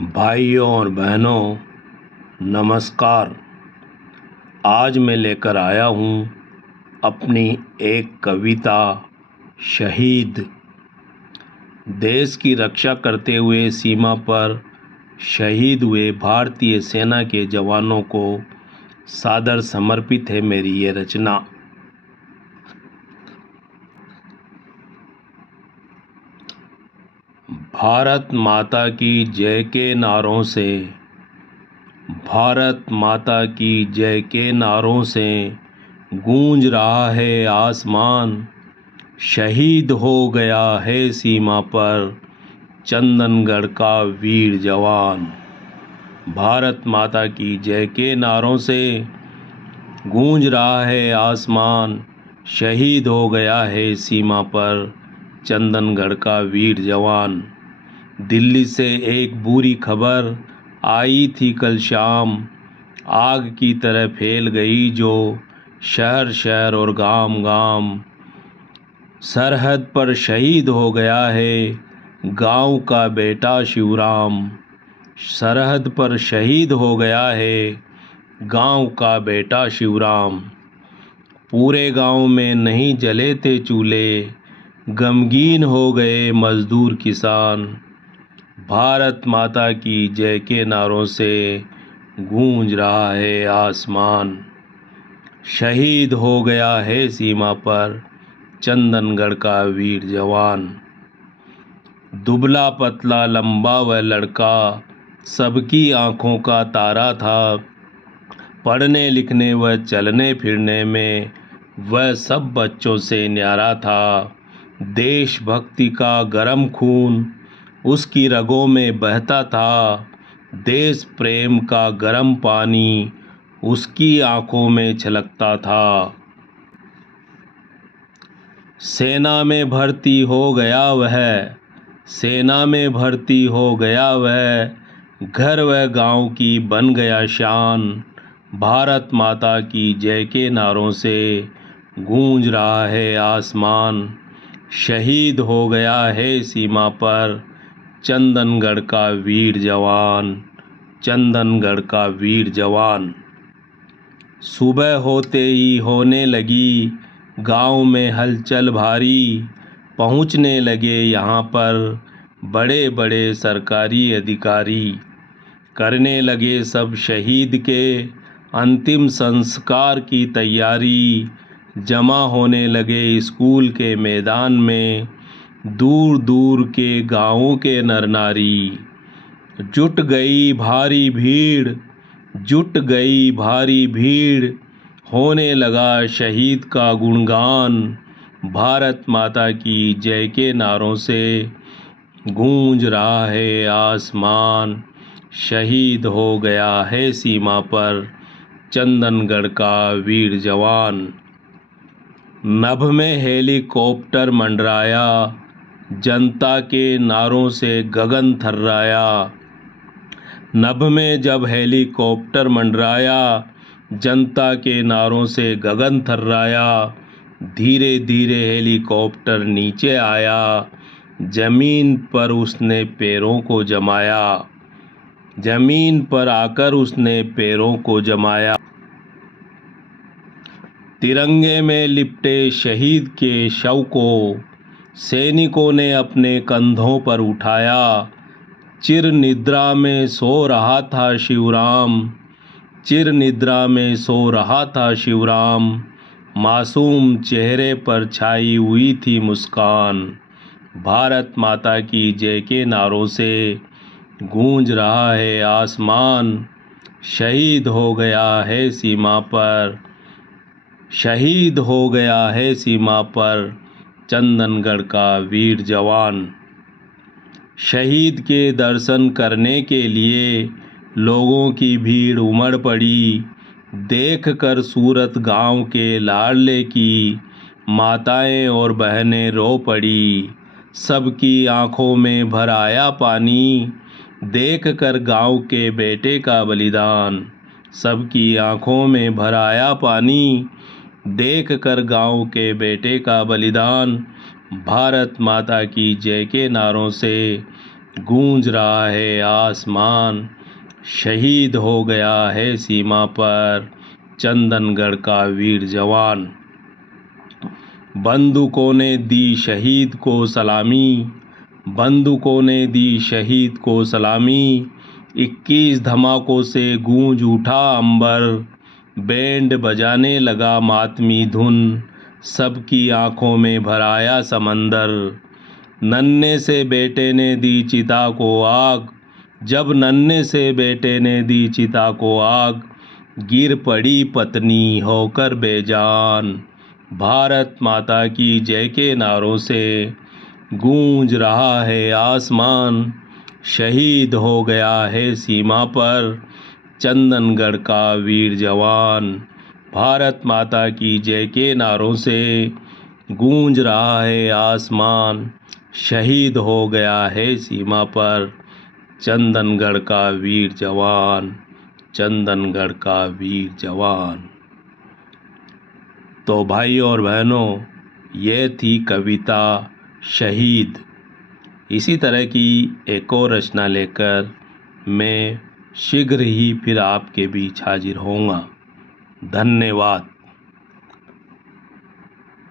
भाइयों और बहनों, नमस्कार। आज मैं लेकर आया हूँ अपनी एक कविता, शहीद। देश की रक्षा करते हुए सीमा पर शहीद हुए भारतीय सेना के जवानों को सादर समर्पित है मेरी ये रचना। भारत माता की जय के नारों से, भारत माता की जय के नारों से गूंज रहा है आसमान। शहीद हो गया है सीमा पर चंदनगढ़ का वीर जवान। भारत माता की जय के नारों से गूंज रहा है आसमान। शहीद हो गया है सीमा पर चंदनगढ़ का वीर जवान। दिल्ली से एक बुरी खबर आई थी कल शाम, आग की तरह फैल गई जो शहर शहर और गांव गांव। सरहद पर शहीद हो गया है गांव का बेटा शिवराम। सरहद पर शहीद हो गया है गांव का बेटा शिवराम। पूरे गांव में नहीं जले थे चूल्हे, गमगीन हो गए मजदूर किसान। भारत माता की जय के नारों से गूंज रहा है आसमान। शहीद हो गया है सीमा पर चंदनगढ़ का वीर जवान। दुबला पतला लंबा वह लड़का सबकी आंखों का तारा था। पढ़ने लिखने व चलने फिरने में वह सब बच्चों से न्यारा था। देशभक्ति का गरम खून उसकी रगों में बहता था। देश प्रेम का गरम पानी उसकी आंखों में छलकता था। सेना में भर्ती हो गया वह, सेना में भर्ती हो गया वह, घर व गांव की बन गया शान। भारत माता की जय के नारों से गूंज रहा है आसमान। शहीद हो गया है सीमा पर चंदनगढ़ का वीर जवान। चंदनगढ़ का वीर जवान। सुबह होते ही होने लगी गांव में हलचल भारी। पहुंचने लगे यहाँ पर बड़े बड़े सरकारी अधिकारी। करने लगे सब शहीद के अंतिम संस्कार की तैयारी। जमा होने लगे स्कूल के मैदान में दूर दूर के गांवों के नर नारी। जुट गई भारी भीड़, जुट गई भारी भीड़, होने लगा शहीद का गुणगान। भारत माता की जय के नारों से गूंज रहा है आसमान। शहीद हो गया है सीमा पर चंदनगढ़ का वीर जवान। नभ में हेलीकॉप्टर मंडराया, जनता के नारों से गगन थर्राया। नभ में जब हेलीकॉप्टर मंडराया, जनता के नारों से गगन थर्राया। धीरे धीरे हेलीकॉप्टर नीचे आया, जमीन पर उसने पैरों को जमाया। जमीन पर आकर उसने पैरों को जमाया। तिरंगे में लिपटे शहीद के शव को सैनिकों ने अपने कंधों पर उठाया। चिर निद्रा में सो रहा था शिवराम, चिर निद्रा में सो रहा था शिवराम। मासूम चेहरे पर छाई हुई थी मुस्कान। भारत माता की जय के नारों से गूंज रहा है आसमान। शहीद हो गया है सीमा पर, शहीद हो गया है सीमा पर चंदनगढ़ का वीर जवान। शहीद के दर्शन करने के लिए लोगों की भीड़ उमड़ पड़ी। देख कर सूरत गांव के लाडले की माताएं और बहनें रो पड़ी। सबकी आंखों में भर आया पानी, देख कर गांव के बेटे का बलिदान। सबकी आंखों में भर आया पानी, देख कर गांव के बेटे का बलिदान। भारत माता की जय के नारों से गूंज रहा है आसमान, शहीद हो गया है सीमा पर चंदनगढ़ का वीर जवान। बंदूकों ने दी शहीद को सलामी, बंदूकों ने दी शहीद को सलामी। 21 धमाकों से गूंज उठा अंबर, बैंड बजाने लगा मातमी धुन, सबकी आंखों में भराया समंदर। नन्हे से बेटे ने दी चिता को आग, जब नन्हे से बेटे ने दी चिता को आग, गिर पड़ी पत्नी होकर बेजान। भारत माता की जय के नारों से गूंज रहा है आसमान, शहीद हो गया है सीमा पर चंदनगढ़ का वीर जवान। भारत माता की जय के नारों से गूंज रहा है आसमान, शहीद हो गया है सीमा पर चंदनगढ़ का वीर जवान, चंदनगढ़ का वीर जवान। तो भाइयों और बहनों, ये थी कविता शहीद। इसी तरह की एक और रचना लेकर मैं शीघ्र ही फिर आपके बीच हाजिर होऊंगा। धन्यवाद।